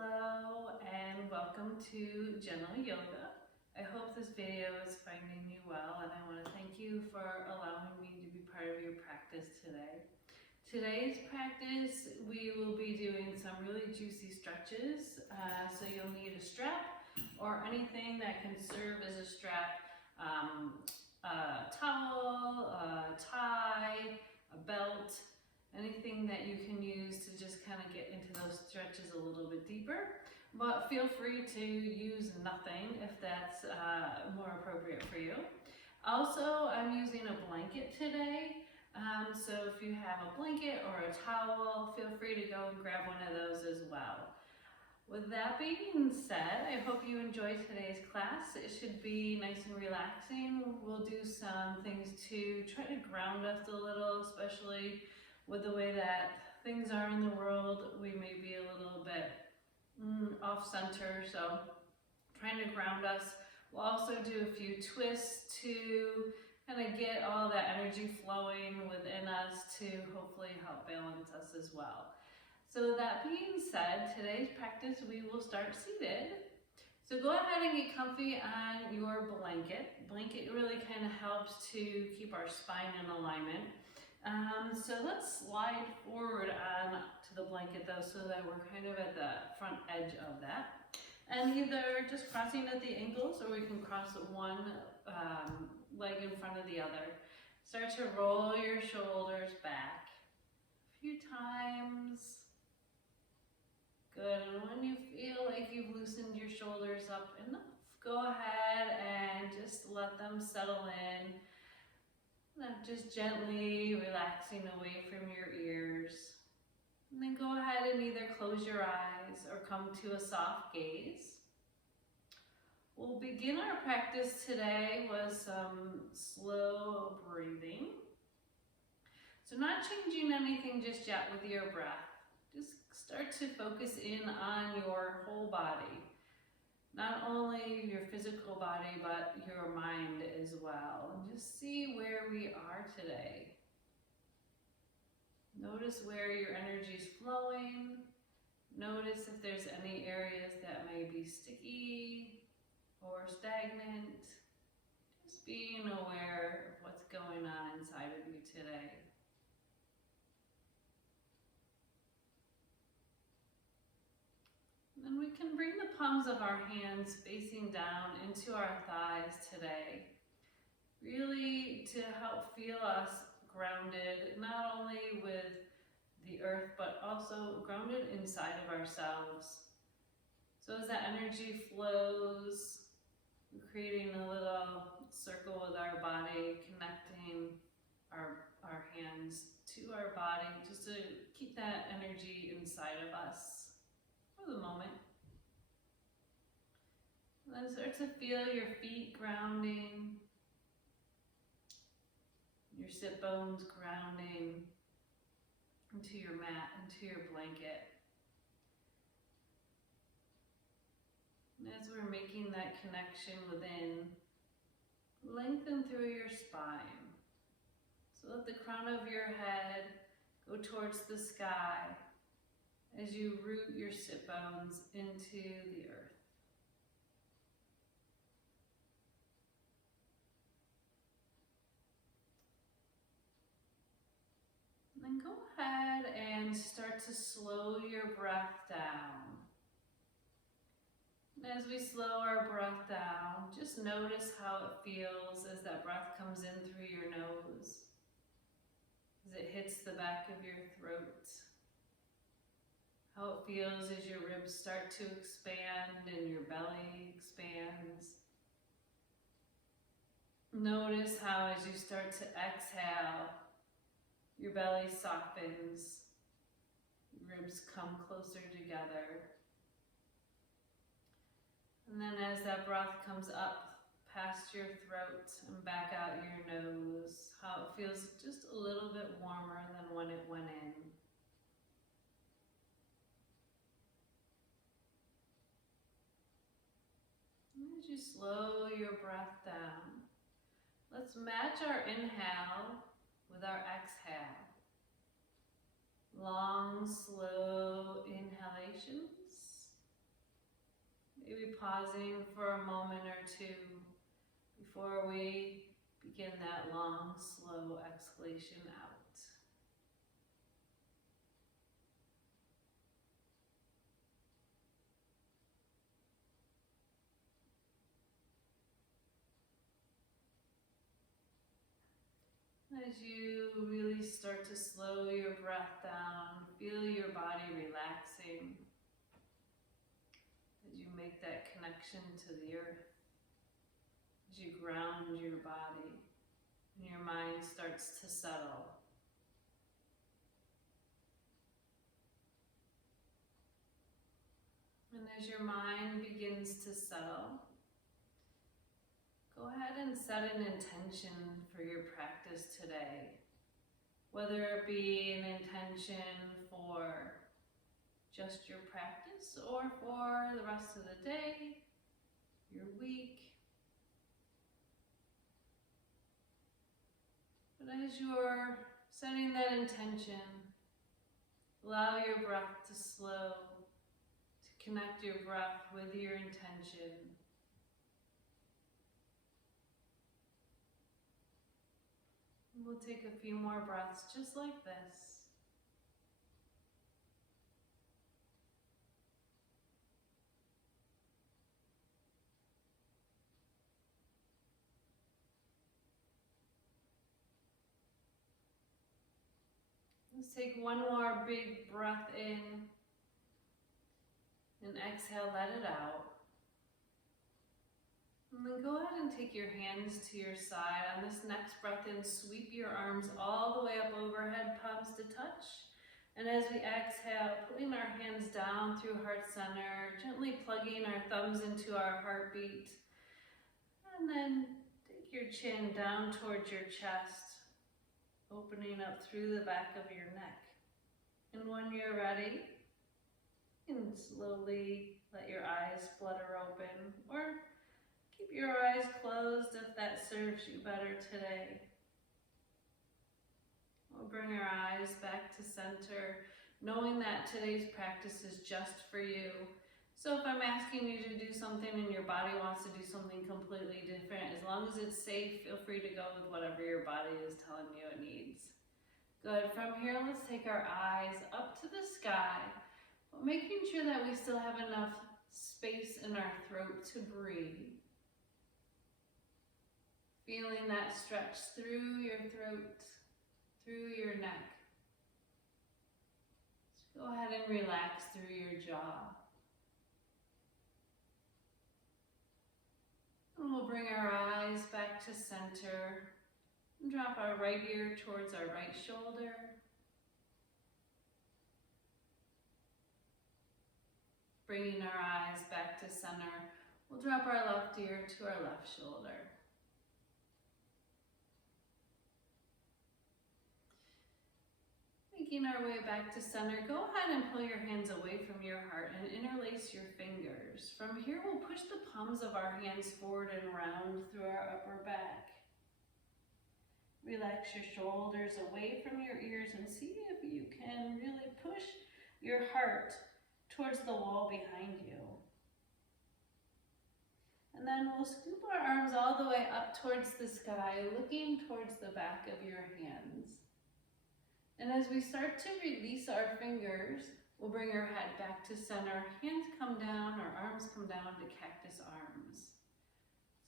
Hello and welcome to Gentle Yoga. I hope this video is finding you well, and I want to thank you for allowing me to be part of your practice today. Today's practice, we will be doing some really juicy stretches. So you'll need a strap or anything that can serve as a strap, a towel, a tie, a belt, anything that you can use to just kind of get into those stretches a little bit deeper. But feel free to use nothing if that's more appropriate for you. Also, I'm using a blanket today. So if you have a blanket or a towel, feel free to go and grab one of those as well. With that being said, I hope you enjoyed today's class. It should be nice and relaxing. We'll do some things to try to ground us a little, especially with the way that things are in the world. We may be a little bit off center, so trying to ground us. We'll also do a few twists to kind of get all that energy flowing within us to hopefully help balance us as well. So that being said, today's practice we will start seated. So go ahead and get comfy on your blanket. Blanket really kind of helps to keep our spine in alignment. So let's slide forward on to the blanket though, so that we're kind of at the front edge of that. And either just crossing at the ankles, or we can cross one leg in front of the other. Start to roll your shoulders back a few times. Good, and when you feel like you've loosened your shoulders up enough, go ahead and just let them settle in. Just gently relaxing away from your ears. And then go ahead and either close your eyes or come to a soft gaze. We'll begin our practice today with some slow breathing. So not changing anything just yet with your breath. Just start to focus in on your whole body. Not only your physical body, but your mind as well. And just see where we are today. Notice where your energy is flowing. Notice if there's any areas that may be sticky or stagnant. Just being aware of what's going on inside of you today. And we can bring the palms of our hands facing down into our thighs today. Really to help feel us grounded, not only with the earth, but also grounded inside of ourselves. So as that energy flows, we're creating a little circle with our body, connecting our hands to our body, just to keep that energy inside of us for the moment. And then start to feel your feet grounding, your sit bones grounding into your mat, into your blanket. And as we're making that connection within, lengthen through your spine. So let the crown of your head go towards the sky as you root your sit bones into the earth. And then go ahead and start to slow your breath down. And as we slow our breath down, just notice how it feels as that breath comes in through your nose, as it hits the back of your throat. How it feels as your ribs start to expand and your belly expands. Notice how as you start to exhale, your belly softens, ribs come closer together. And then as that breath comes up past your throat and back out your nose, how it feels just a little bit warmer than when it went in. As you slow your breath down, let's match our inhale with our exhale. Long, slow inhalations Maybe pausing for a moment or two before we begin that long, slow exhalation out. As you really start to slow your breath down, feel your body relaxing as you make that connection to the earth, as you ground your body and your mind starts to settle. And as your mind begins to settle, go ahead and set an intention for your practice today. Whether it be an intention for just your practice or for the rest of the day, your week. But as you're setting that intention, allow your breath to slow, to connect your breath with your intention. We'll take a few more breaths just like this. Let's take one more big breath in and exhale, let it out. And then go ahead and take your hands to your side. On this next breath in, sweep your arms all the way up overhead, palms to touch. And as we exhale, putting our hands down through heart center, gently plugging our thumbs into our heartbeat. And then take your chin down towards your chest, opening up through the back of your neck. And when you're ready, you can slowly let your eyes flutter open, or keep your eyes closed if that serves you better today. We'll bring our eyes back to center, knowing that today's practice is just for you. So if I'm asking you to do something and your body wants to do something completely different, as long as it's safe, feel free to go with whatever your body is telling you it needs. Good. From here, let's take our eyes up to the sky, but making sure that we still have enough space in our throat to breathe. Feeling that stretch through your throat, through your neck. So go ahead and relax through your jaw. And we'll bring our eyes back to center and drop our right ear towards our right shoulder. Bringing our eyes back to center, we'll drop our left ear to our left shoulder. Making our way back to center, go ahead and pull your hands away from your heart and interlace your fingers. From here, we'll push the palms of our hands forward and round through our upper back. Relax your shoulders away from your ears and see if you can really push your heart towards the wall behind you. And then we'll scoop our arms all the way up towards the sky, looking towards the back of your hands. And as we start to release our fingers, we'll bring our head back to center. Hands come down, our arms come down to cactus arms.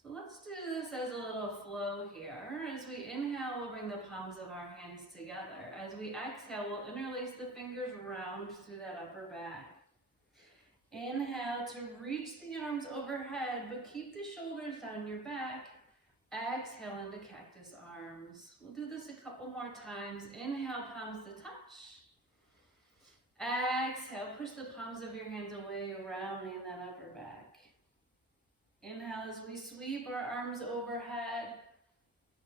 So let's do this as a little flow here. As we inhale, we'll bring the palms of our hands together. As we exhale, we'll interlace the fingers round through that upper back. Inhale to reach the arms overhead, but keep the shoulders down your back. Exhale into cactus arms. We'll do this a couple more times. Inhale, palms to touch. Exhale, push the palms of your hands away, rounding that upper back. Inhale as we sweep our arms overhead.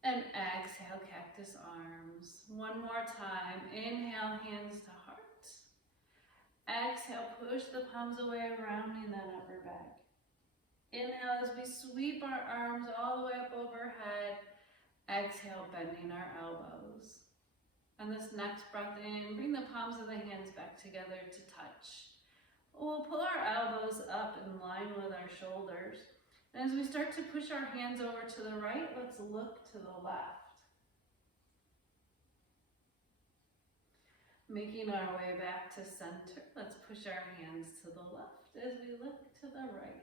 And exhale, cactus arms. One more time. Inhale, hands to heart. Exhale, push the palms away, rounding that upper back. Inhale as we sweep our arms all the way up overhead. Exhale, bending our elbows. And this next breath in, bring the palms of the hands back together to touch. We'll pull our elbows up in line with our shoulders. And as we start to push our hands over to the right, let's look to the left. Making our way back to center, let's push our hands to the left as we look to the right.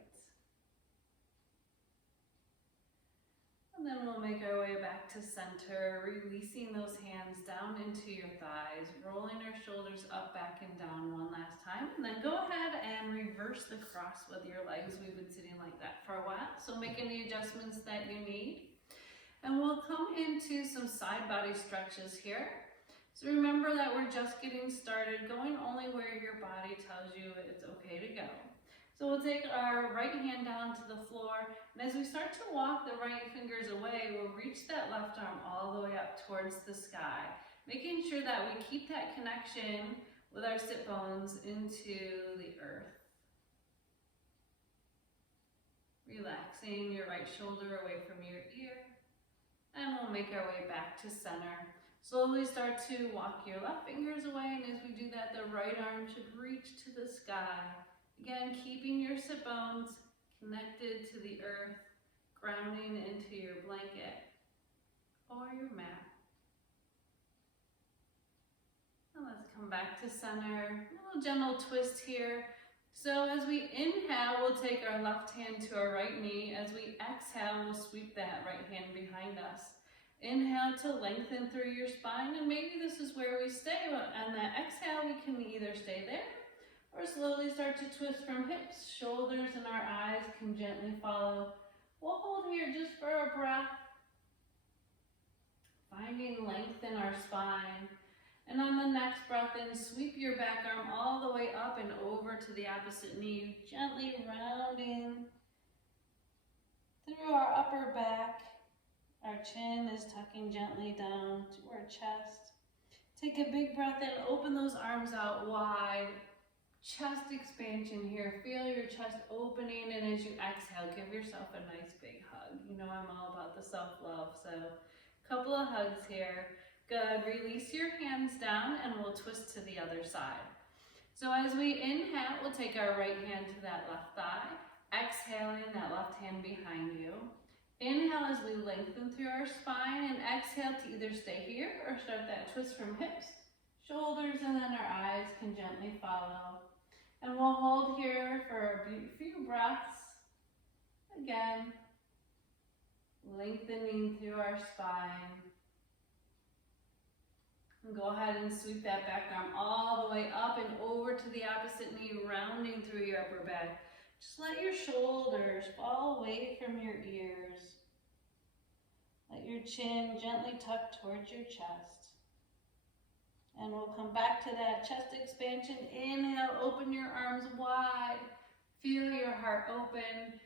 And then we'll make our way back to center, releasing those hands down into your thighs, rolling our shoulders up, back, and down one last time. And then go ahead and reverse the cross with your legs. We've been sitting like that for a while, so make any adjustments that you need. And we'll come into some side body stretches here. So remember that we're just getting started, going only where your body tells you it's okay to go. So we'll take our right hand down to the floor, and as we start to walk the right fingers away, we'll reach that left arm all the way up towards the sky, making sure that we keep that connection with our sit bones into the earth. Relaxing your right shoulder away from your ear, and we'll make our way back to center. Slowly start to walk your left fingers away, and as we do that, the right arm should reach to the sky. Again, keeping your sit bones connected to the earth, grounding into your blanket or your mat. And let's come back to center. A little gentle twist here. So as we inhale, we'll take our left hand to our right knee. As we exhale, we'll sweep that right hand behind us. Inhale to lengthen through your spine, and maybe this is where we stay. On that exhale, we can either stay there or slowly start to twist from hips, shoulders, and our eyes can gently follow. We'll hold here just for a breath, finding length in our spine. And on the next breath in, sweep your back arm all the way up and over to the opposite knee, gently rounding through our upper back. Our chin is tucking gently down to our chest. Take a big breath in, open those arms out wide. Chest expansion here. Feel your chest opening, and as you exhale, give yourself a nice big hug. You know I'm all about the self-love, so a couple of hugs here. Good. Release your hands down, and we'll twist to the other side. So as we inhale, we'll take our right hand to that left thigh. Exhaling, that left hand behind you. Inhale as we lengthen through our spine, and exhale to either stay here or start that twist from hips, shoulders, and then our eyes can gently follow. And we'll hold here for a few breaths. Again, lengthening through our spine. And go ahead and sweep that back arm all the way up and over to the opposite knee, rounding through your upper back. Just let your shoulders fall away from your ears. Let your chin gently tuck towards your chest. And we'll come back to that chest expansion. Inhale, open your arms wide. Feel your heart open.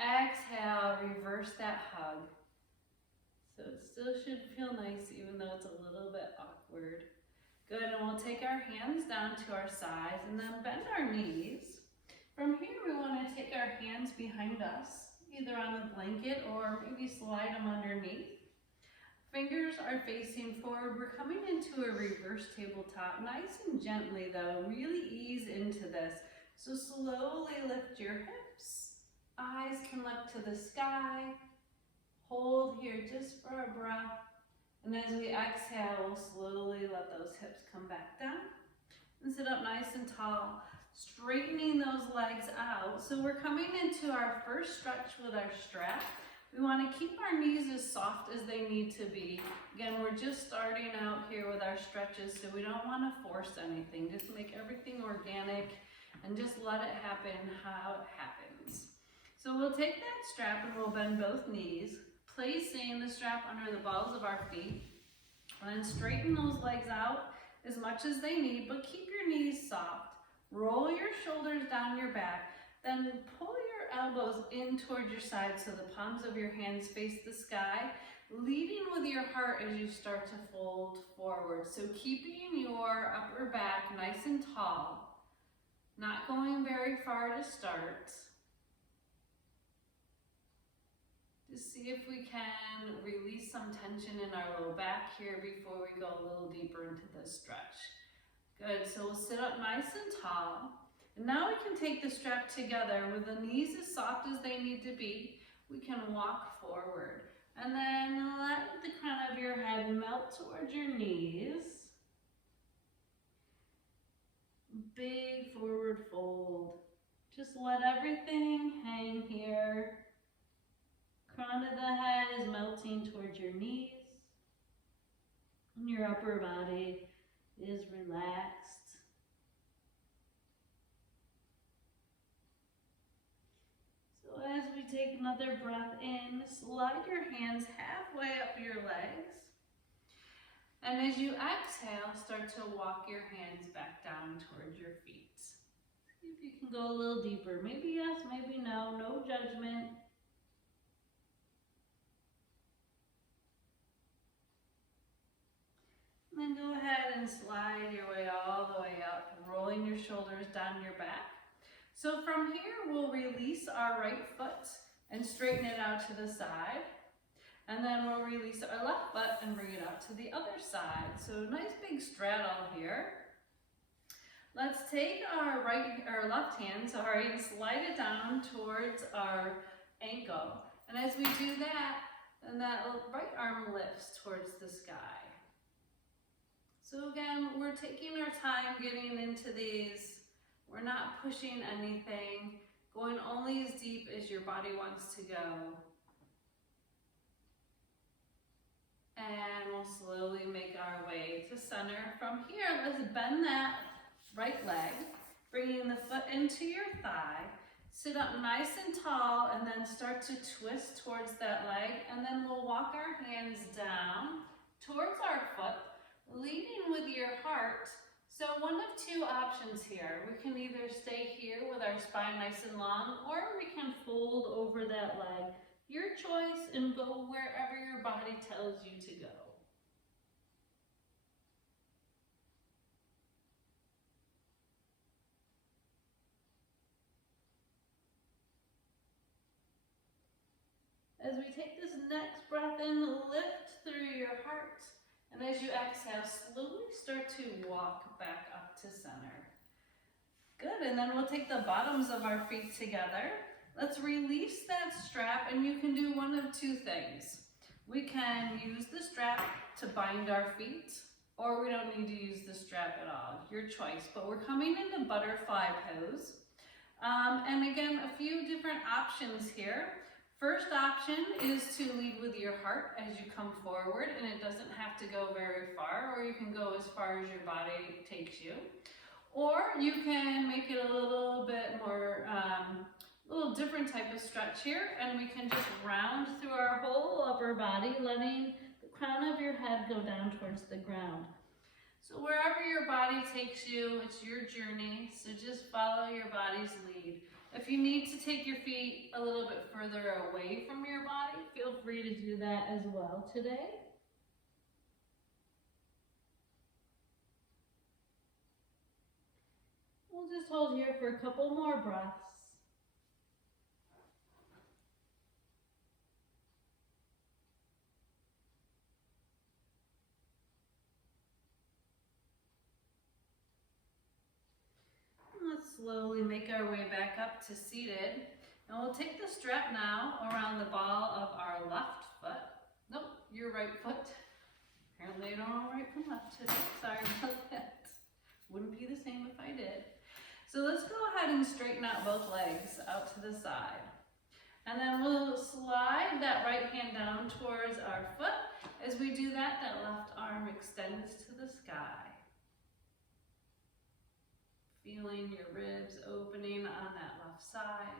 Exhale, reverse that hug. So it still should feel nice even though it's a little bit awkward. Good, and we'll take our hands down to our sides and then bend our knees. From here, we want to take our hands behind us, either on the blanket or maybe slide them underneath. Fingers are facing forward. We're coming into a reverse tabletop, nice and gently though. Really ease into this. So slowly lift your hips. Eyes can look to the sky. Hold here just for a breath. And as we exhale, we'll slowly let those hips come back down. And sit up nice and tall. Straightening those legs out. So we're coming into our first stretch with our strap. We want to keep our knees as soft as they need to be. Again, we're just starting out here with our stretches, so we don't want to force anything. Just make everything organic and just let it happen how it happens. So we'll take that strap and we'll bend both knees, placing the strap under the balls of our feet, and then straighten those legs out as much as they need, but keep your knees soft. Roll your shoulders down your back, then pull your elbows in towards your sides so the palms of your hands face the sky, leading with your heart as you start to fold forward. So keeping your upper back nice and tall, not going very far to start. Just see if we can release some tension in our low back here before we go a little deeper into this stretch. Good, so we'll sit up nice and tall. And now we can take the strap together with the knees as soft as they need to be. We can walk forward. And then let the crown of your head melt towards your knees. Big forward fold. Just let everything hang here. Crown of the head is melting towards your knees. And your upper body is relaxed. So as we take another breath in, slide your hands halfway up your legs. And as you exhale, start to walk your hands back down towards your feet. See if you can go a little deeper. Maybe yes, maybe no, no judgment. And then go ahead and slide your way all the way up, rolling your shoulders down your back. So from here, we'll release our right foot and straighten it out to the side. And then we'll release our left foot and bring it out to the other side. So nice big straddle here. Let's take our left hand, and slide it down towards our ankle. And as we do that, then that right arm lifts towards the sky. So again, we're taking our time getting into these. We're not pushing anything, going only as deep as your body wants to go. And we'll slowly make our way to center. From here, let's bend that right leg, bringing the foot into your thigh. Sit up nice and tall and then start to twist towards that leg. And then we'll walk our hands down towards our foot, leading with your heart. So one of two options here. We can either stay here with our spine nice and long, or we can fold over that leg. Your choice, and go wherever your body tells you to go. As we take this next breath in, lift through your heart. And as you exhale, slowly start to walk back up to center. Good, and then we'll take the bottoms of our feet together. Let's release that strap, and you can do one of two things. We can use the strap to bind our feet, or we don't need to use the strap at all, your choice. But we're coming into butterfly pose. And again, a few different options here. First option is to lead with your heart as you come forward, and it doesn't have to go very far, or you can go as far as your body takes you. Or you can make it a little bit more, little different type of stretch here, and we can just round through our whole upper body, letting the crown of your head go down towards the ground. So wherever your body takes you, it's your journey, so just follow your body's lead. If you need to take your feet a little bit further away from your body, feel free to do that as well today. We'll just hold here for a couple more breaths. Let's slowly make our way back up to seated. And we'll take the strap now around the ball of our left foot. Nope, your right foot. Apparently I don't know right from left today. Sorry about that. Wouldn't be the same if I did. So let's go ahead and straighten out both legs out to the side. And then we'll slide that right hand down towards our foot. As we do that, that left arm extends to the sky. Feeling your ribs opening on that left side.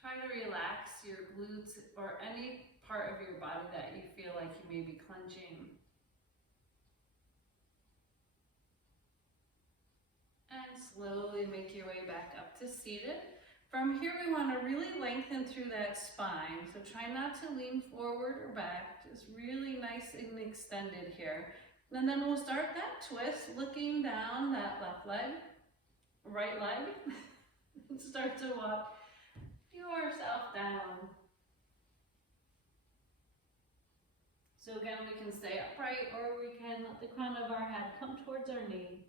Try to relax your glutes or any part of your body that you feel like you may be clenching. And slowly make your way back up to seated. From here, we want to really lengthen through that spine. So try not to lean forward or back, just really nice and extended here. And then we'll start that twist, looking down that left leg, right leg, and start to walk yourself down. So again, we can stay upright, or we can let the crown of our head come towards our knee.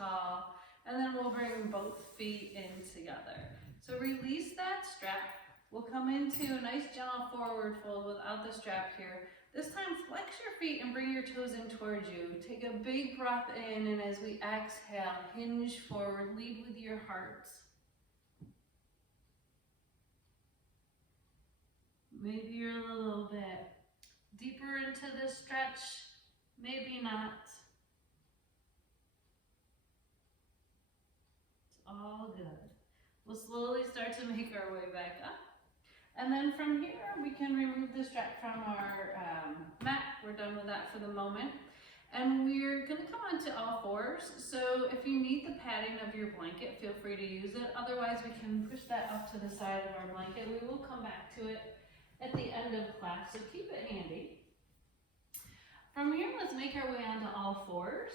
tall, and then we'll bring both feet in together. So release that strap. We'll come into a nice gentle forward fold without the strap here. This time flex your feet and bring your toes in towards you. Take a big breath in, and as we exhale, hinge forward, lead with your heart. Maybe you're a little bit deeper into this stretch, maybe not. It's all good. We'll slowly start to make our way back up. And then from here, we can remove the strap from our mat. We're done with that for the moment. And we're gonna come onto all fours. So if you need the padding of your blanket, feel free to use it. Otherwise, we can push that up to the side of our blanket. We will come back to it at the end of class, so keep it handy. From here, let's make our way onto all fours.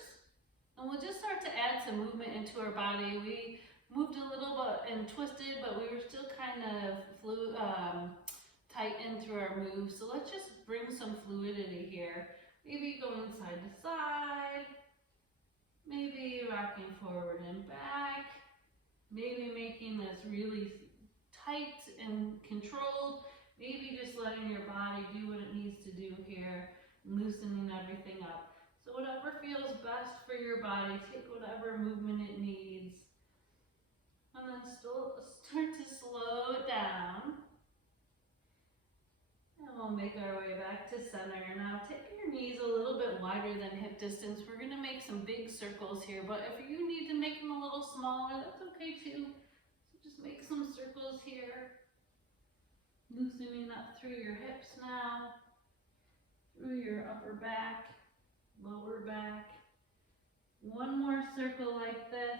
And we'll just start to add some movement into our body. We moved a little bit and twisted, but we were still kind of tight in through our moves. So let's just bring some fluidity here. Maybe going side to side, maybe rocking forward and back, maybe making this really tight and controlled, maybe just letting your body do what it needs to do here, loosening everything up. So whatever feels best for your body, take whatever movement it needs. And then still start to slow it down. And we'll make our way back to center. Now take your knees a little bit wider than hip distance. We're gonna make some big circles here, but if you need to make them a little smaller, that's okay too. So just make some circles here. Loosening up through your hips now, through your upper back, lower back. One more circle like this.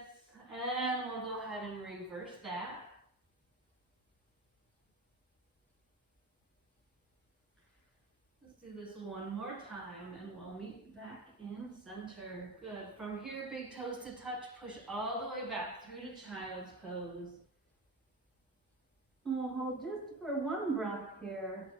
And we'll go ahead and reverse that. Let's do this one more time and we'll meet back in center. Good. From here, big toes to touch, push all the way back through to child's pose. And we'll hold just for one breath here.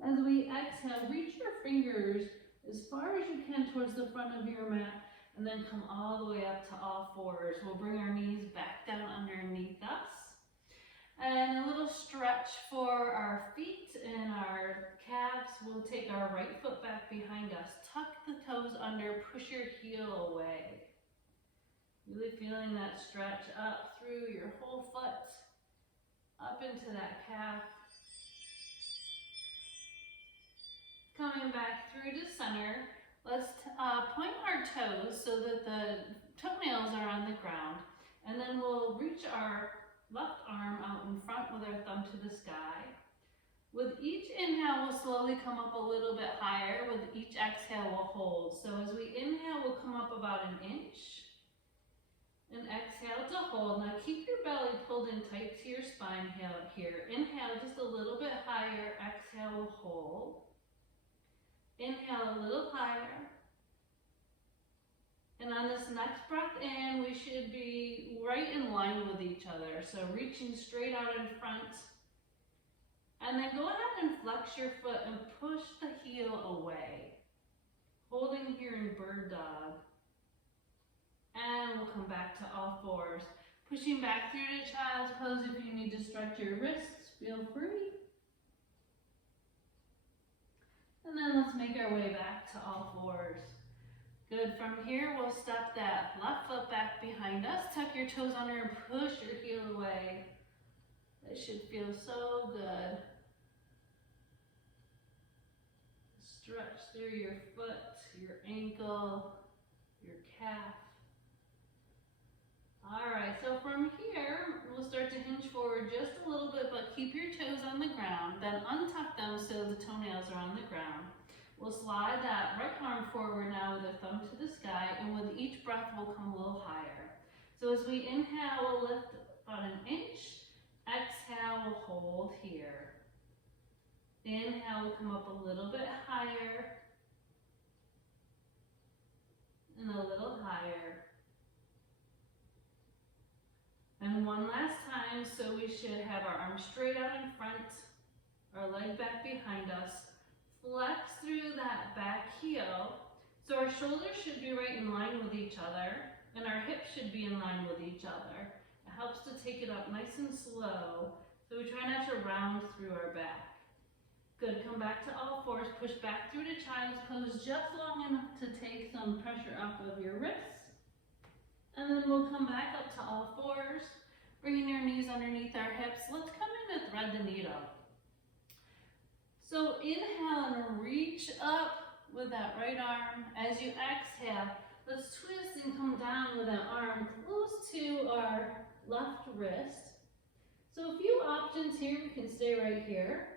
As we exhale, reach your fingers as far as you can towards the front of your mat. And then come all the way up to all fours. We'll bring our knees back down underneath us. And a little stretch for our feet and our calves. We'll take our right foot back behind us. Tuck the toes under, push your heel away. Really feeling that stretch up through your whole foot, up into that calf. Coming back through to center. Let's point our toes so that the toenails are on the ground, and then we'll reach our left arm out in front with our thumb to the sky. With each inhale, we'll slowly come up a little bit higher. With each exhale, we'll hold. So as we inhale, we'll come up about an inch, and exhale to hold. Now keep your belly pulled in tight to your spine here. Inhale just a little bit higher, exhale, hold. Inhale a little higher. And on this next breath in, we should be right in line with each other. So reaching straight out in front. And then go ahead and flex your foot and push the heel away. Holding here in bird dog. And we'll come back to all fours. Pushing back through to child's pose. If you need to stretch your wrists, feel free. And then let's make our way back to all fours. Good. From here, we'll step that left foot back behind us. Tuck your toes under and push your heel away. That should feel so good. Stretch through your foot, your ankle, your calf. All right, so from here, we'll start to hinge forward just a little bit, but keep your toes on the ground. Then untuck them so the toenails are on the ground. We'll slide that right arm forward now with a thumb to the sky, and with each breath, we'll come a little higher. So as we inhale, we'll lift about an inch. Exhale, we'll hold here. Inhale, we'll come up a little bit higher. And a little higher. And one last time, so we should have our arms straight out in front, our leg back behind us. Flex through that back heel So our shoulders should be right in line with each other, and our hips should be in line with each other. It helps to take it up nice and slow, so we try not to round through our back. Good, come back to all fours, push back through to child's pose just long enough to take some pressure off of your wrists. And then we'll come back up to all fours, bringing your knees underneath our hips. Let's come in to thread the needle. So inhale and reach up with that right arm. As you exhale, let's twist and come down with that arm close to our left wrist. So a few options here, we can stay right here.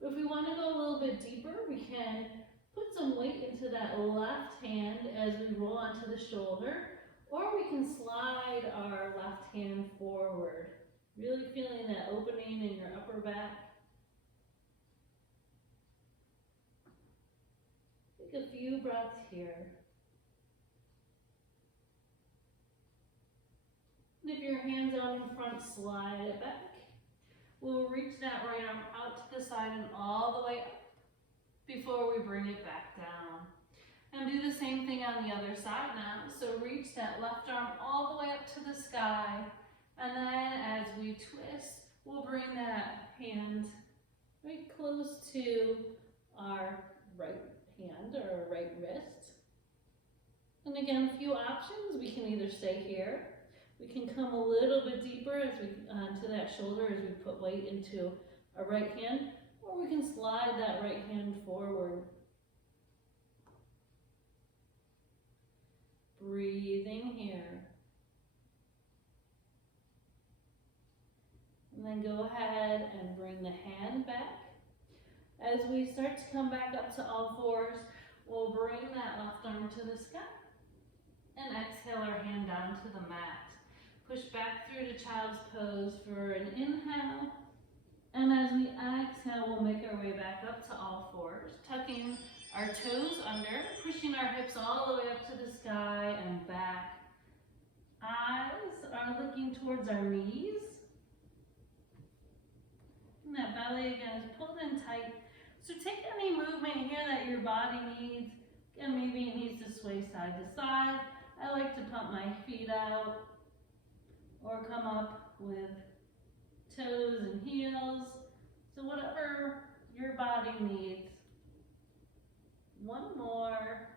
But if we want to go a little bit deeper, we can put some weight into that left hand as we roll onto the shoulder, or we can slide our left hand forward, really feeling that opening in your upper back. Take a few breaths here. And if your hand's out in front, slide it back. We'll reach that right arm out to the side and all the way up before we bring it back down. And do the same thing on the other side now. So reach that left arm all the way up to the sky. And then as we twist, we'll bring that hand right close to our right hand or our right wrist. And again, a few options. We can either stay here. We can come a little bit deeper as we onto that shoulder as we put weight into our right hand, or we can slide that right hand forward. Breathing here. And then go ahead and bring the hand back. As we start to come back up to all fours, we'll bring that left arm to the sky and exhale our hand down to the mat. Push back through to child's pose for an inhale. And as we exhale, we'll make our way back up to all fours, tucking our toes under, pushing our hips all the way up to the sky and back. Eyes are looking towards our knees. And that belly again is pulled in tight. So take any movement here that your body needs. Again, maybe it needs to sway side to side. I like to pump my feet out, or come up with toes and heels. So whatever your body needs. One more,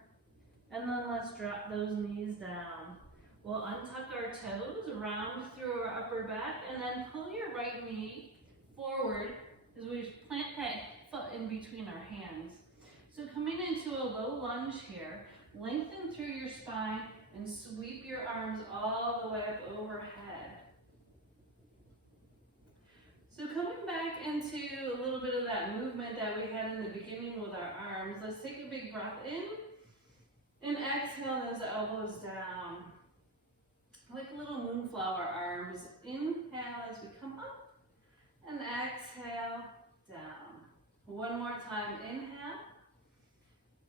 and then let's drop those knees down. We'll untuck our toes, round through our upper back, and then pull your right knee forward as we plant that foot in between our hands. So coming into a low lunge here, lengthen through your spine and sweep your arms all the way up overhead. So coming back into a little bit of that movement that we had in the beginning with our arms, let's take a big breath in and exhale those elbows down. Like little moonflower arms. Inhale as we come up and exhale down. One more time, inhale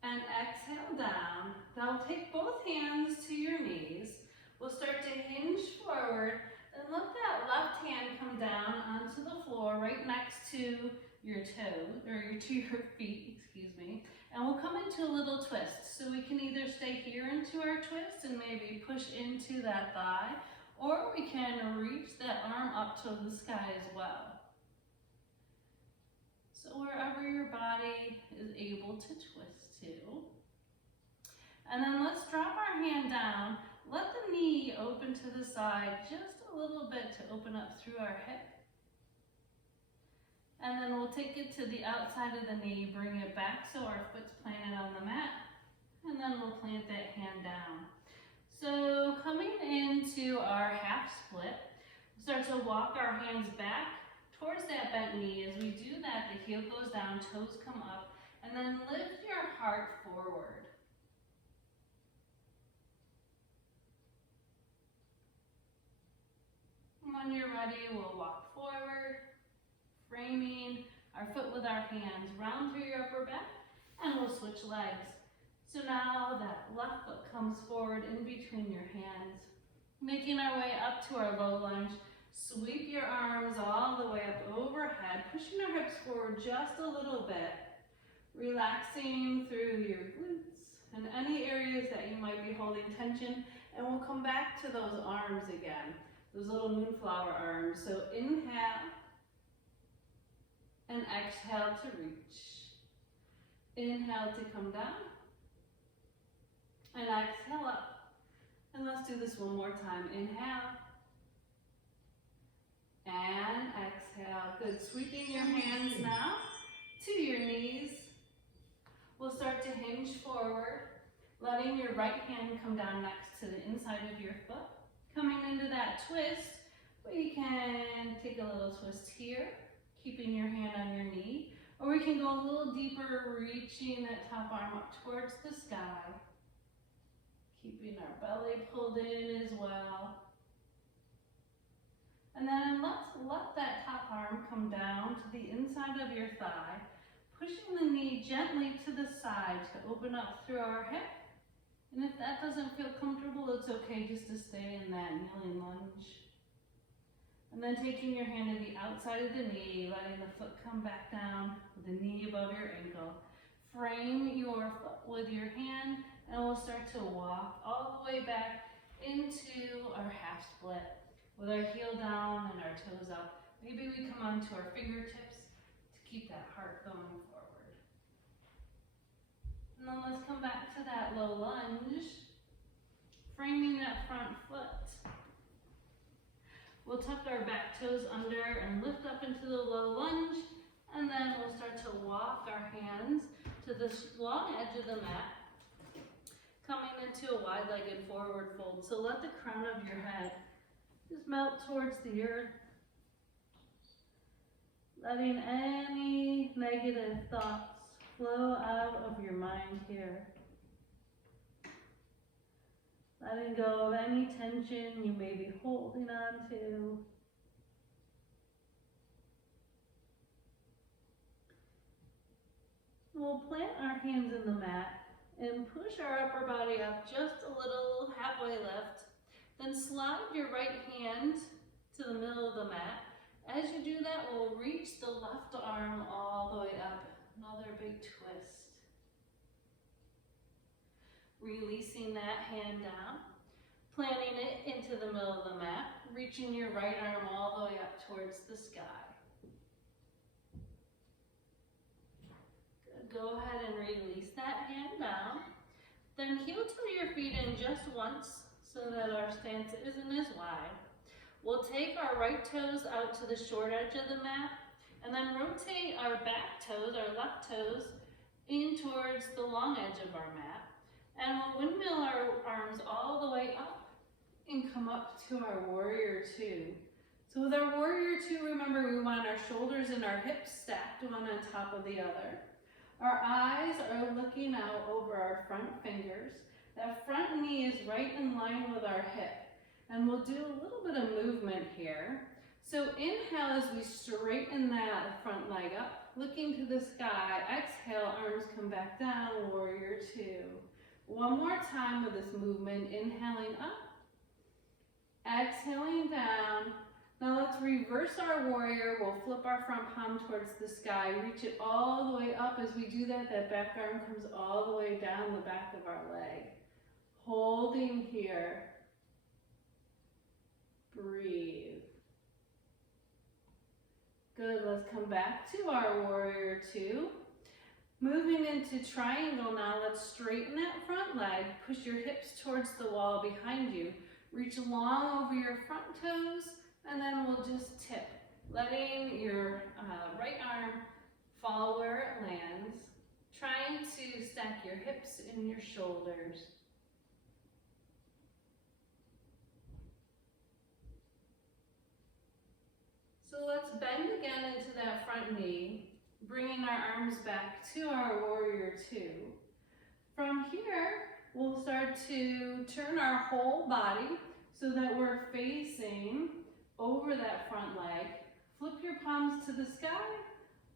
and exhale down. Now take both hands to your knees. We'll start to hinge forward and let that left hand come down onto the floor right next to your toe, or to your feet, excuse me. And we'll come into a little twist. So we can either stay here into our twist and maybe push into that thigh, or we can reach that arm up to the sky as well. So wherever your body is able to twist to. And then let's drop our hand down. Let the knee open to the side just a little bit to open up through our hip. And then we'll take it to the outside of the knee, bring it back so our foot's planted on the mat. And then we'll plant that hand down. So coming into our half split, start to walk our hands back towards that bent knee. As we do that, the heel goes down, toes come up, and then lift your heart forward. When you're ready, we'll walk forward, framing our foot with our hands, round through your upper back, and we'll switch legs. So now that left foot comes forward in between your hands, making our way up to our low lunge. Sweep your arms all the way up overhead, pushing our hips forward just a little bit, relaxing through your glutes and any areas that you might be holding tension, and we'll come back to those arms again, those little moonflower arms. So inhale and exhale to reach. Inhale to come down and exhale up. And let's do this one more time. Inhale and exhale. Good. Sweeping your hands now to your knees. We'll start to hinge forward, letting your right hand come down next to the inside of your foot. Coming into that twist, we can take a little twist here, keeping your hand on your knee, or we can go a little deeper, reaching that top arm up towards the sky, keeping our belly pulled in as well. And then let's let that top arm come down to the inside of your thigh, pushing the knee gently to the side to open up through our hip. And if that doesn't feel comfortable, it's okay just to stay in that kneeling lunge. And then taking your hand to the outside of the knee, letting the foot come back down with the knee above your ankle. Frame your foot with your hand, and we'll start to walk all the way back into our half split with our heel down and our toes up. Maybe we come onto our fingertips to keep that heart going forward. And then let's come back to that low lunge, framing that front foot. We'll tuck our back toes under and lift up into the low lunge, and then we'll start to walk our hands to this long edge of the mat, coming into a wide-legged forward fold. So let the crown of your head just melt towards the earth, letting any negative thoughts flow out of your mind here. Letting go of any tension you may be holding on to. We'll plant our hands in the mat and push our upper body up just a little, halfway lift. Then slide your right hand to the middle of the mat. As you do that, we'll reach the left arm all the way up. Another big twist. Releasing that hand down, planting it into the middle of the mat, reaching your right arm all the way up towards the sky. Good. Go ahead and release that hand down. Then heel toe your feet in just once so that our stance isn't as wide. We'll take our right toes out to the short edge of the mat, and then rotate our back toes, our left toes, in towards the long edge of our mat. And we'll windmill our arms all the way up and come up to our warrior two. So with our warrior two, remember we want our shoulders and our hips stacked one on top of the other. Our eyes are looking out over our front fingers. That front knee is right in line with our hip. And we'll do a little bit of movement here. So inhale as we straighten that front leg up, looking to the sky. Exhale, arms come back down, warrior two. One more time with this movement, inhaling up, exhaling down. Now let's reverse our warrior. We'll flip our front palm towards the sky, reach it all the way up. As we do that, that back arm comes all the way down the back of our leg. Holding here. Breathe. Good, let's come back to our warrior two. Moving into triangle now, let's straighten that front leg, push your hips towards the wall behind you, reach long over your front toes, and then we'll just tip, letting your right arm fall where it lands, trying to stack your hips and your shoulders. So let's bend again into that front knee, bringing our arms back to our warrior two. From here, we'll start to turn our whole body so that we're facing over that front leg. Flip your palms to the sky,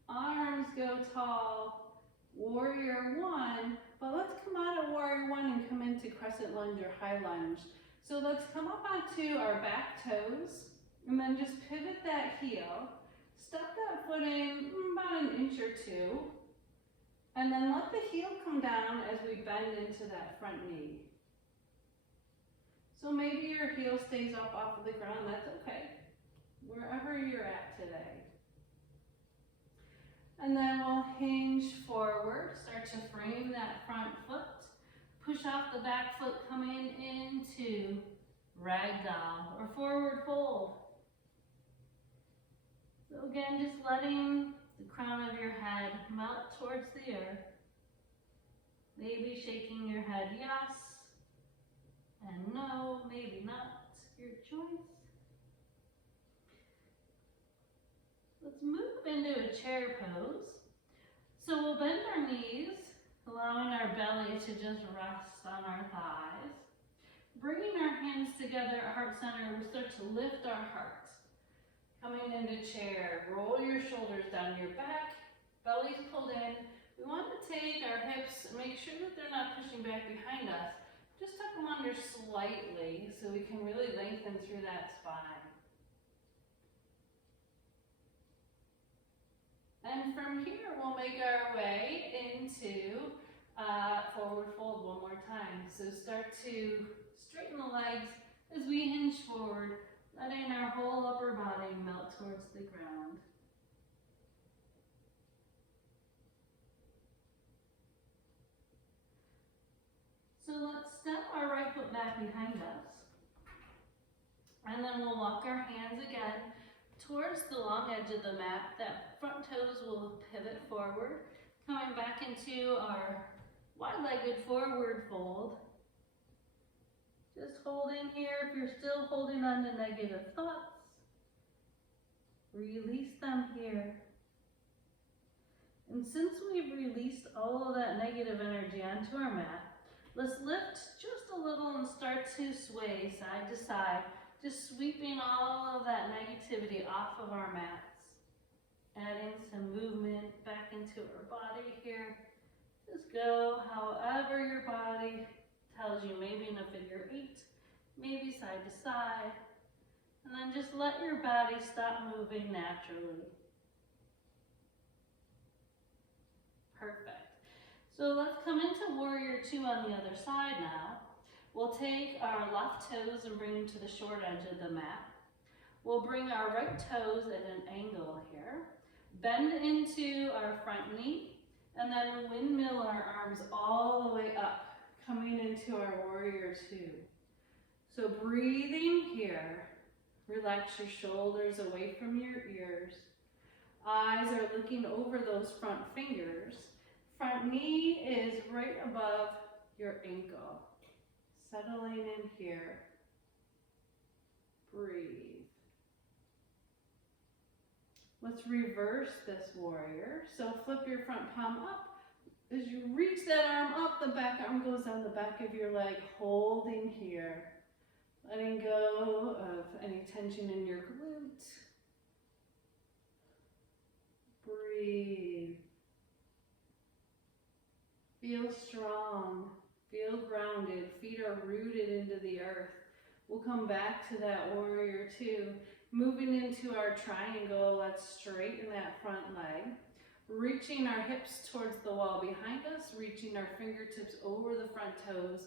arms go tall, warrior one, but let's come out of warrior one and come into crescent lunge or high lunge. So let's come up onto our back toes, and then just pivot that heel. Step that foot in about an inch or two. And then let the heel come down as we bend into that front knee. So maybe your heel stays up off of the ground, that's okay. Wherever you're at today. And then we'll hinge forward, start to frame that front foot. Push off the back foot coming into ragdoll or forward fold. So again, just letting the crown of your head melt towards the earth. Maybe shaking your head yes and no, maybe not, your choice. Let's move into a chair pose. So we'll bend our knees, allowing our belly to just rest on our thighs. Bringing our hands together at heart center, we start to lift our heart. Coming into chair, roll your shoulders down your back, belly's pulled in. We want to take our hips and make sure that they're not pushing back behind us. Just tuck them under slightly so we can really lengthen through that spine. And from here, we'll make our way into forward fold one more time. So start to straighten the legs as we hinge forward, letting our whole upper body melt towards the ground. So let's step our right foot back behind us. And then we'll walk our hands again towards the long edge of the mat. That front toes will pivot forward, coming back into our wide-legged forward fold. Just holding here. If you're still holding on to negative thoughts, release them here. And since we've released all of that negative energy onto our mat, let's lift just a little and start to sway side to side, just sweeping all of that negativity off of our mats. Adding some movement back into our body here. Just go however your body tells you, maybe in a figure 8, maybe side to side. And then just let your body stop moving naturally. Perfect. So let's come into warrior 2 on the other side now. We'll take our left toes and bring them to the short edge of the mat. We'll bring our right toes at an angle here. Bend into our front knee, and then windmill our arms all the way up, coming into our warrior 2. So breathing here, relax your shoulders away from your ears. Eyes are looking over those front fingers. Front knee is right above your ankle. Settling in here. Breathe. Let's reverse this warrior. So flip your front palm up. As you reach that arm up, the back arm goes on the back of your leg, holding here. Letting go of any tension in your glute. Breathe. Feel strong. Feel grounded. Feet are rooted into the earth. We'll come back to that warrior 2. Moving into our triangle, let's straighten that front leg. Reaching our hips towards the wall behind us, reaching our fingertips over the front toes,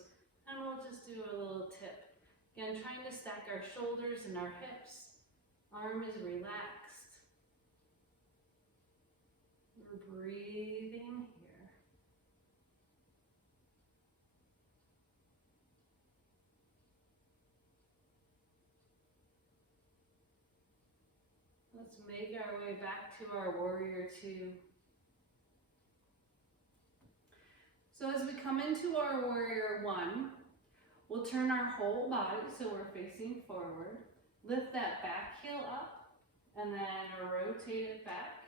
and we'll just do a little tip. Again, trying to stack our shoulders and our hips. Arm is relaxed. We're breathing here. Let's make our way back to our warrior 2. So as we come into our warrior 1, we'll turn our whole body so we're facing forward. Lift that back heel up and then rotate it back.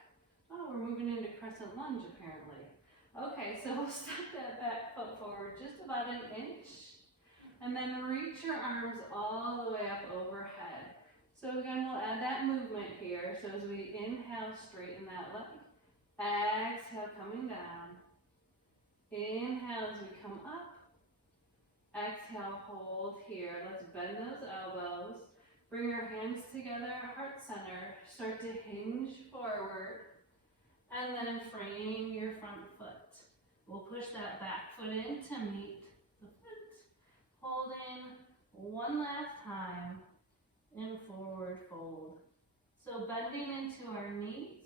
Oh, we're moving into crescent lunge apparently. Okay, so we'll step that back foot forward just about an inch and then reach your arms all the way up overhead. So again, we'll add that movement here. So as we inhale, straighten that leg. Exhale, coming down. Inhale as we come up. Exhale, hold here. Let's bend those elbows. Bring your hands together at heart center. Start to hinge forward. And then frame your front foot. We'll push that back foot in to meet the foot. Holding one last time in forward fold. So bending into our knees,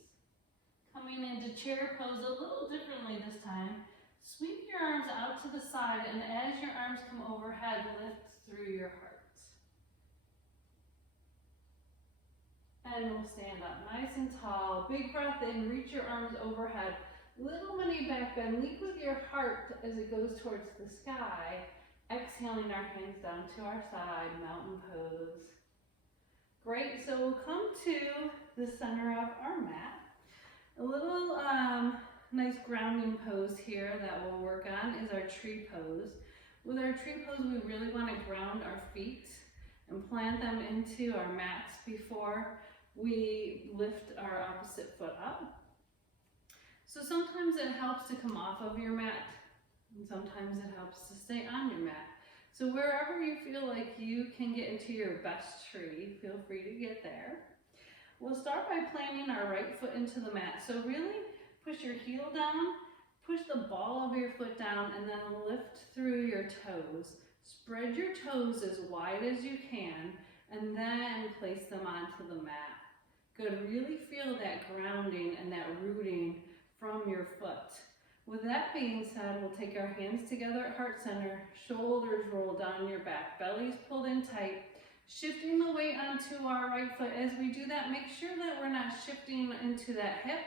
coming into chair pose a little differently this time. Sweep your arms out to the side, and as your arms come overhead, lift through your heart. And we'll stand up nice and tall. Big breath in, reach your arms overhead. Little mini back bend, lead with your heart as it goes towards the sky. Exhaling our hands down to our side, mountain pose. Great, so we'll come to the center of our mat. A little nice grounding pose here that we'll work on is our tree pose. With our tree pose, we really want to ground our feet and plant them into our mats before we lift our opposite foot up. So sometimes it helps to come off of your mat, and sometimes it helps to stay on your mat. So wherever you feel like you can get into your best tree, feel free to get there. We'll start by planting our right foot into the mat. So really push your heel down, push the ball of your foot down, and then lift through your toes. Spread your toes as wide as you can, and then place them onto the mat. Good, really feel that grounding and that rooting from your foot. With that being said, we'll take our hands together at heart center, shoulders roll down your back, belly's pulled in tight, shifting the weight onto our right foot. As we do that, make sure that we're not shifting into that hip,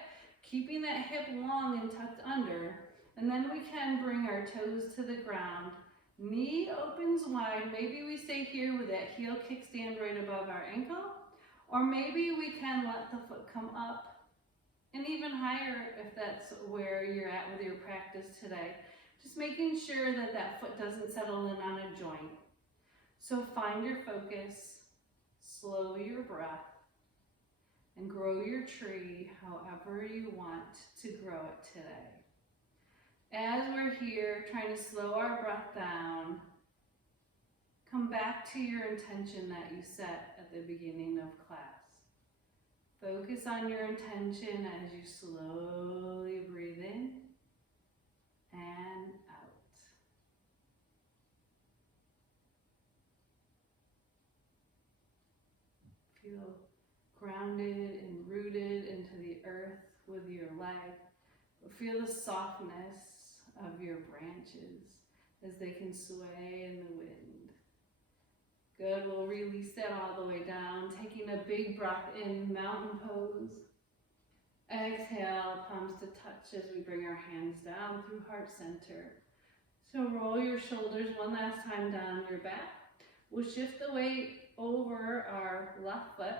keeping that hip long and tucked under. And then we can bring our toes to the ground. Knee opens wide. Maybe we stay here with that heel kickstand right above our ankle, or maybe we can let the foot come up and even higher if that's where you're at with your practice today. Just making sure that that foot doesn't settle in on a joint. So find your focus, slow your breath, and grow your tree however you want to grow it today. As we're here trying to slow our breath down, come back to your intention that you set at the beginning of class. Focus on your intention as you slowly breathe in and out. Feel grounded and rooted into the earth with your leg. Feel the softness of your branches as they can sway in the wind. Good, we'll release that all the way down, taking a big breath in, mountain pose. Exhale, palms to touch as we bring our hands down through heart center. So roll your shoulders one last time down your back. We'll shift the weight over our left foot,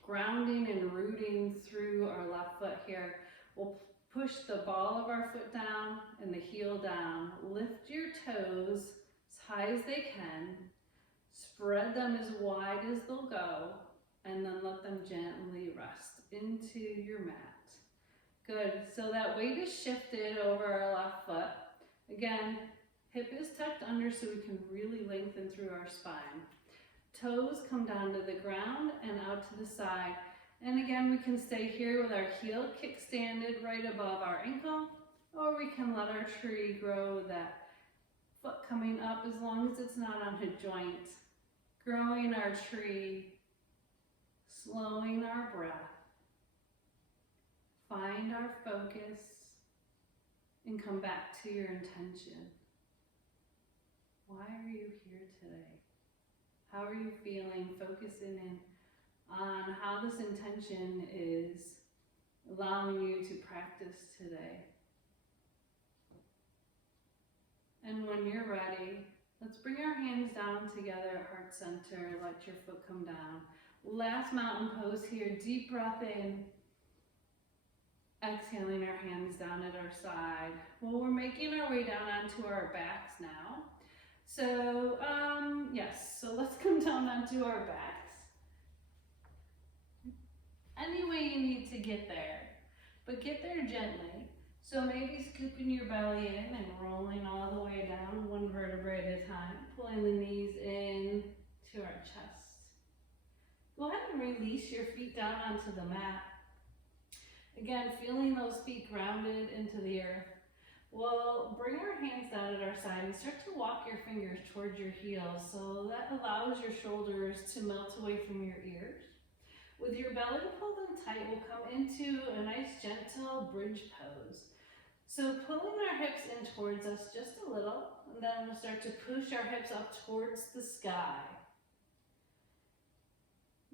grounding and rooting through our left foot here. We'll push the ball of our foot down and the heel down. Lift your toes as high as they can. Spread them as wide as they'll go, and then let them gently rest into your mat. Good, so that weight is shifted over our left foot. Again, hip is tucked under so we can really lengthen through our spine. Toes come down to the ground and out to the side. And again, we can stay here with our heel kickstanded right above our ankle, or we can let our tree grow with that foot coming up as long as it's not on a joint. Growing our tree, slowing our breath. Find our focus and come back to your intention. Why are you here today? How are you feeling? Focusing in on how this intention is allowing you to practice today. And when you're ready, let's bring our hands down together at heart center. Let your foot come down. Last mountain pose here. Deep breath in. Exhaling our hands down at our side. Well, we're making our way down onto our backs now. So, yes. So let's come down onto our backs. Any way you need to get there, but get there gently. So maybe scooping your belly in and rolling all the way down, one vertebrae at a time, pulling the knees in to our chest. Go ahead and release your feet down onto the mat. Again, feeling those feet grounded into the earth. We'll bring our hands down at our side and start to walk your fingers towards your heels, so that allows your shoulders to melt away from your ears. With your belly pulled in tight, we'll come into a nice gentle bridge pose. So pulling our hips in towards us just a little, and then we'll start to push our hips up towards the sky.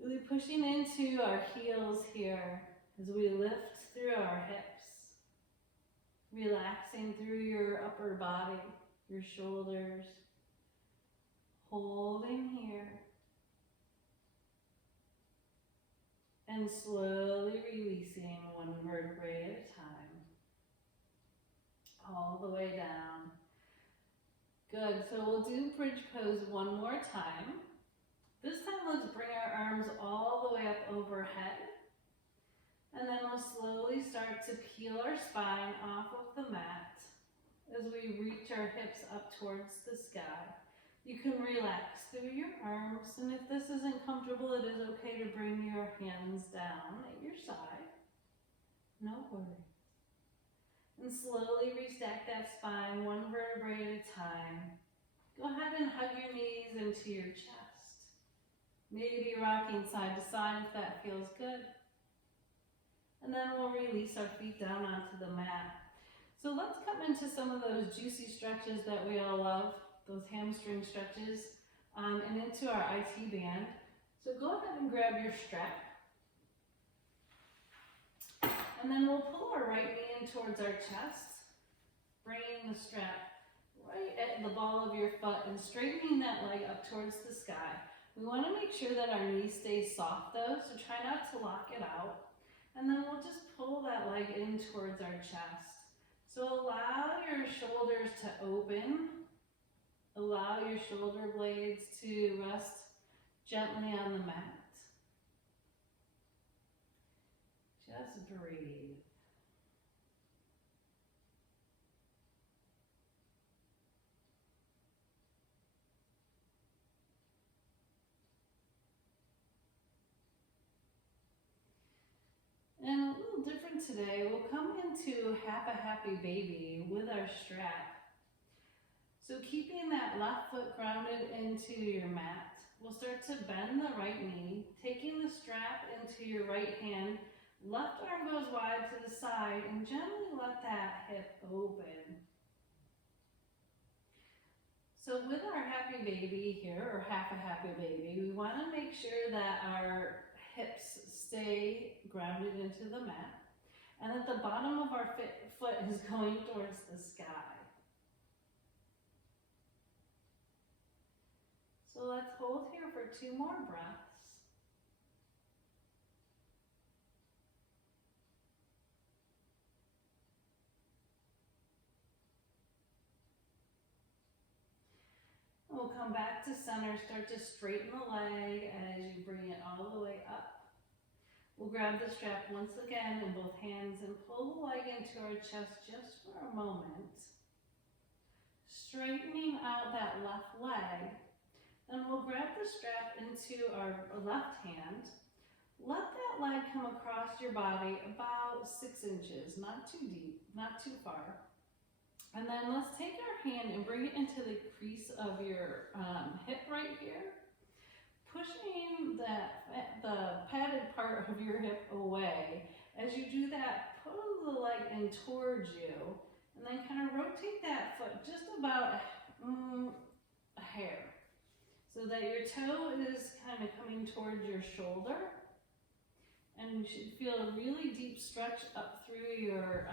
Really pushing into our heels here as we lift through our hips. Relaxing through your upper body, your shoulders. Holding here. And slowly releasing one vertebrae at a time. All the way down. Good, so we'll do bridge pose one more time. This time let's bring our arms all the way up overhead. And then we'll slowly start to peel our spine off of the mat as we reach our hips up towards the sky. You can relax through your arms, and if this isn't comfortable, it is okay to bring your hands down at your side. No worries. And slowly restack that spine one vertebrae at a time. Go ahead and hug your knees into your chest. Maybe rocking side to side if that feels good. And then we'll release our feet down onto the mat. So let's come into some of those juicy stretches that we all love, those hamstring stretches, and into our IT band. So go ahead and grab your strap. And then we'll pull our right knee in towards our chest, bringing the strap right at the ball of your foot and straightening that leg up towards the sky. We want to make sure that our knee stays soft though, so try not to lock it out. And then we'll just pull that leg in towards our chest. So allow your shoulders to open. Allow your shoulder blades to rest gently on the mat. Just breathe. And a little different today, we'll come into half a happy baby with our strap. So keeping that left foot grounded into your mat, we'll start to bend the right knee, taking the strap into your right hand, left arm goes wide to the side, and gently let that hip open. So with our happy baby here, or half a happy baby, we want to make sure that our hips stay grounded into the mat, and that the bottom of our foot is going towards the sky. So let's hold here for 2 more breaths. We'll come back to center, start to straighten the leg as you bring it all the way up. We'll grab the strap once again in both hands and pull the leg into our chest just for a moment. Straightening out that left leg. Then we'll grab the strap into our left hand. Let that leg come across your body about 6 inches, not too deep, not too far. And then let's take our hand and bring it into the crease of your hip right here. Pushing the padded part of your hip away. As you do that, pull the leg in towards you, and then kind of rotate that foot just about a hair, so that your toe is kind of coming towards your shoulder, and you should feel a really deep stretch up through your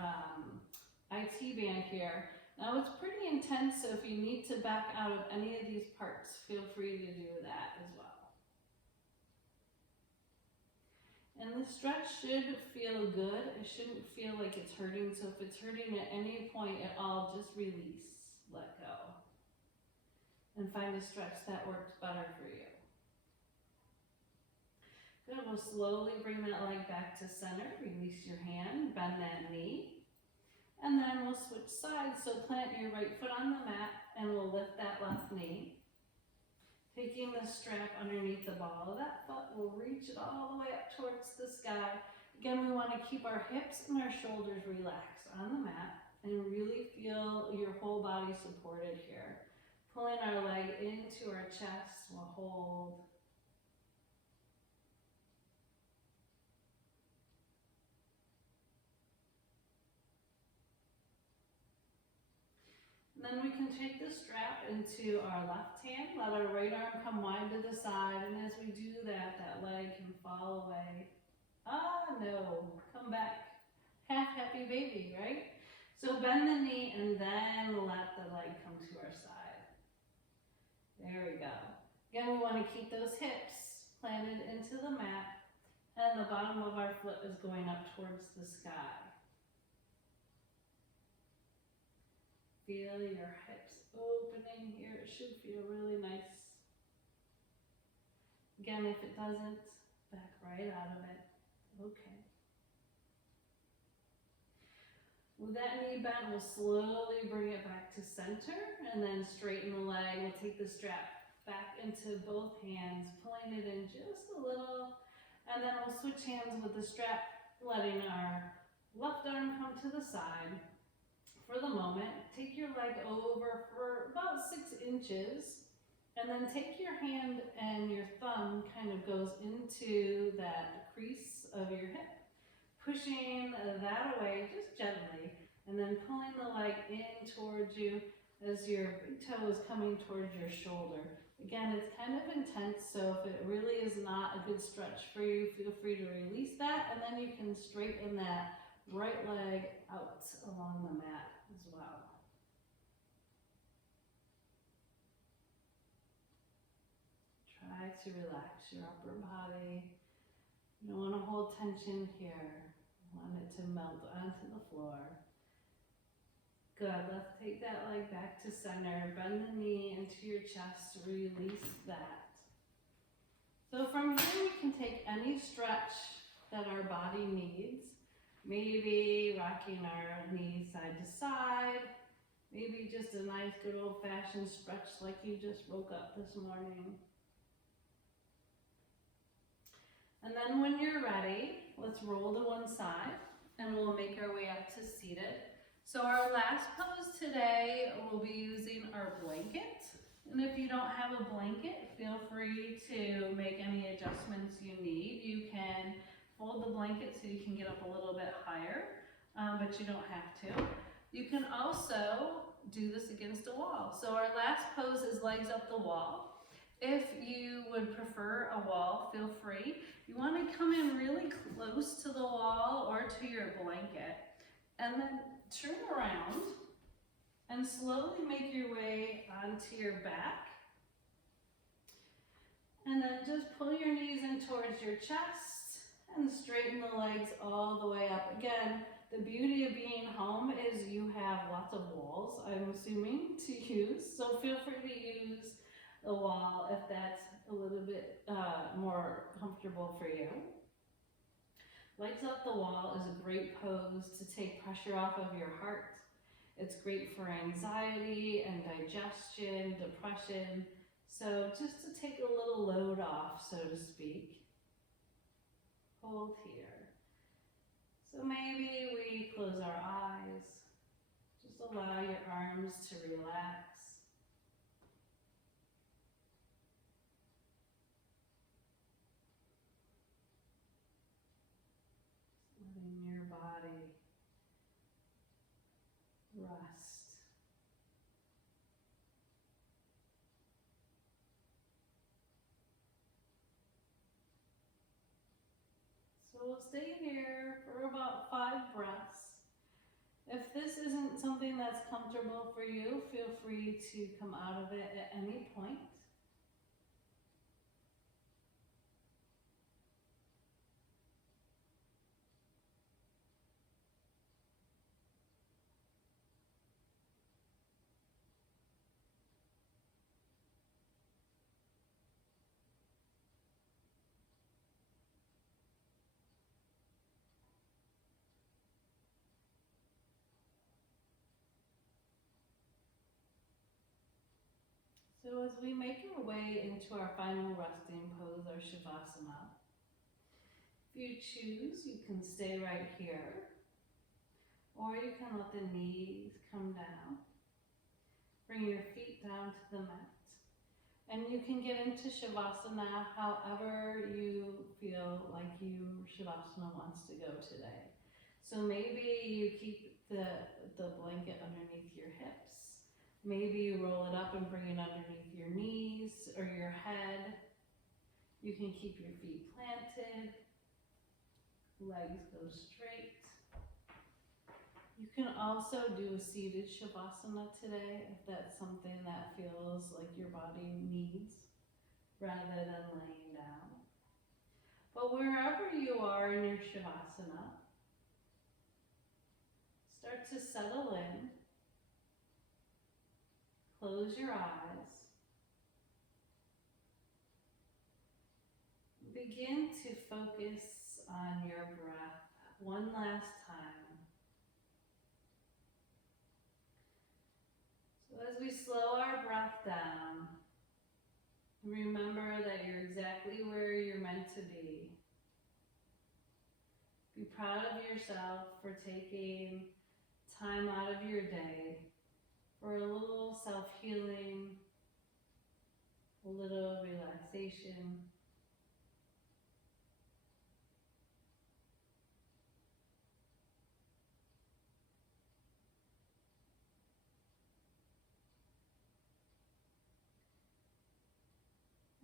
IT band here. Now it's pretty intense, so if you need to back out of any of these parts, feel free to do that as well. And the stretch should feel good. It shouldn't feel like it's hurting. So if it's hurting at any point at all, just release, let go. And find a stretch that works better for you. Good, we'll slowly bring that leg back to center. Release your hand, bend that knee. And then we'll switch sides. So plant your right foot on the mat and we'll lift that left knee. Taking the strap underneath the ball of that foot, we'll reach it all the way up towards the sky. Again, we want to keep our hips and our shoulders relaxed on the mat and really feel your whole body supported here. Pulling our leg into our chest, we'll hold. Then we can take the strap into our left hand, let our right arm come wide to the side, and as we do that, that leg can fall away. Ah, no, come back. Half happy baby, right? So bend the knee and then let the leg come to our side. There we go. Again, we want to keep those hips planted into the mat, and the bottom of our foot is going up towards the sky. Feel your hips opening here. It should feel really nice. Again, if it doesn't, back right out of it. Okay. With that knee bent, we'll slowly bring it back to center and then straighten the leg. We'll take the strap back into both hands, pulling it in just a little, and then we'll switch hands with the strap, letting our left arm come to the side. For the moment, take your leg over for about 6 inches, and then take your hand and your thumb kind of goes into that crease of your hip, pushing that away just gently, and then pulling the leg in towards you as your big toe is coming towards your shoulder. Again, it's kind of intense, so if it really is not a good stretch for you, feel free to release that, and then you can straighten that right leg out along the mat as well. Try to relax your upper body. You don't want to hold tension here. You want it to melt onto the floor. Good, let's take that leg back to center. Bend the knee into your chest, release that. So from here we can take any stretch that our body needs. Maybe rocking our knees side to side. Maybe just a nice good old-fashioned stretch like you just woke up this morning. And then when you're ready, let's roll to one side and we'll make our way up to seated. So our last pose today, we'll be using our blanket. And if you don't have a blanket, feel free to make any adjustments you need. You can fold the blanket so you can get up a little bit higher, but you don't have to. You can also do this against a wall. So our last pose is legs up the wall. If you would prefer a wall, feel free. You want to come in really close to the wall or to your blanket, and then turn around and slowly make your way onto your back. And then just pull your knees in towards your chest and straighten the legs all the way up. Again, the beauty of being home is you have lots of walls, I'm assuming, to use. So feel free to use the wall if that's a little bit more comfortable for you. Legs up the wall is a great pose to take pressure off of your heart. It's great for anxiety and digestion, depression. So just to take a little load off, so to speak. Hold here. So maybe we close our eyes. Just allow your arms to relax. Letting your body rest. So we'll stay here for about 5 breaths. If this isn't something that's comfortable for you, feel free to come out of it at any point. So as we make our way into our final resting pose, our Shavasana, if you choose, you can stay right here. Or you can let the knees come down. Bring your feet down to the mat. And you can get into Shavasana however you feel like Shavasana wants to go today. So maybe you keep the blanket underneath your hips. Maybe you roll it up and bring it underneath your knees or your head. You can keep your feet planted. Legs go straight. You can also do a seated Shavasana today if that's something that feels like your body needs rather than laying down. But wherever you are in your Shavasana, start to settle in. Close your eyes. Begin to focus on your breath one last time. So as we slow our breath down, remember that you're exactly where you're meant to be. Be proud of yourself for taking time out of your day for a little self-healing, a little relaxation.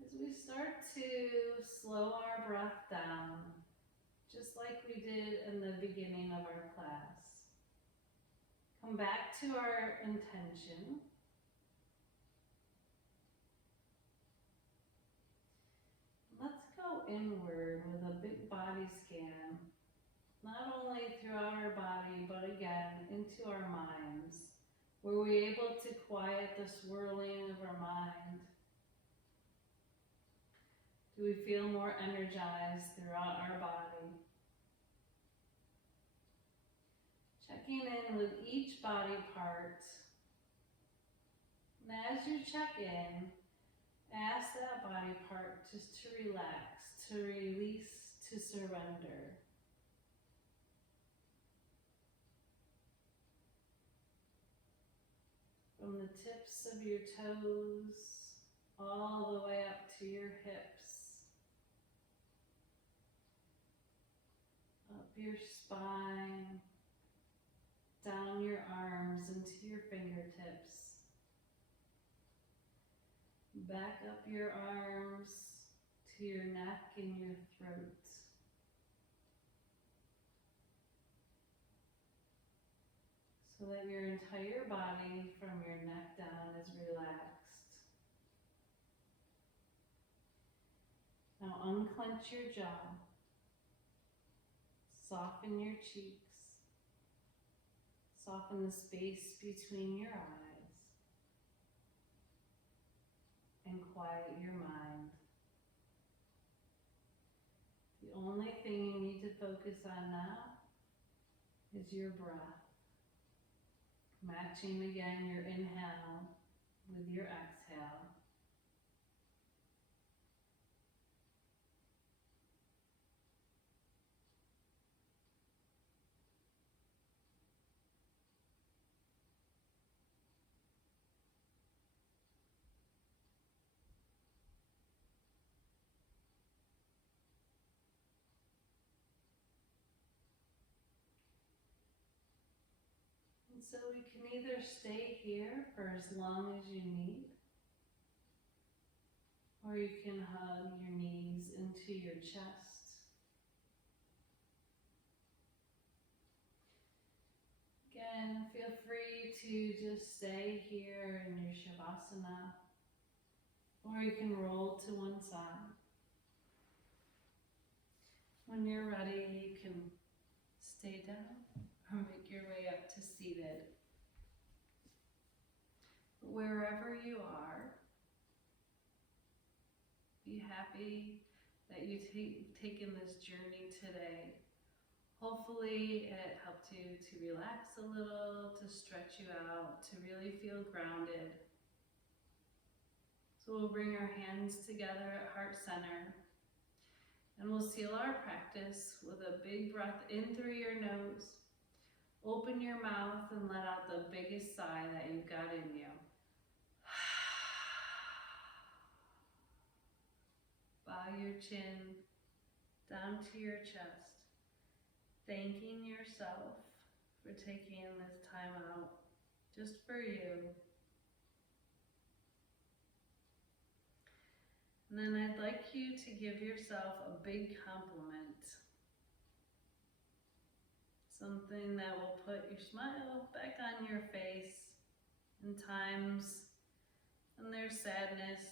As we start to slow our breath down, just like we did in the beginning of our class, come back to our intention. Let's go inward with a big body scan, not only throughout our body, but again into our minds. Were we able to quiet the swirling of our mind? Do we feel more energized throughout our body? Checking in with each body part. And as you check in, ask that body part just to relax, to release, to surrender. From the tips of your toes, all the way up to your hips, up your spine, down your arms into your fingertips, back up your arms to your neck and your throat. So that your entire body from your neck down is relaxed. Now unclench your jaw, soften your cheeks, soften the space between your eyes, and quiet your mind. The only thing you need to focus on now is your breath. Matching again your inhale with your exhale. So we can either stay here for as long as you need, or you can hug your knees into your chest. Again, feel free to just stay here in your Shavasana, or you can roll to one side. When you're ready, you can stay down or make your way up to seated. Wherever you are, be happy that you've taken this journey today. Hopefully it helped you to relax a little, to stretch you out, to really feel grounded. So we'll bring our hands together at heart center, and we'll seal our practice with a big breath in through your nose, Open your mouth and let out the biggest sigh that you've got in you. Bow your chin down to your chest, thanking yourself for taking this time out just for you. And then I'd like you to give yourself a big compliment. Something that will put your smile back on your face in times when there's sadness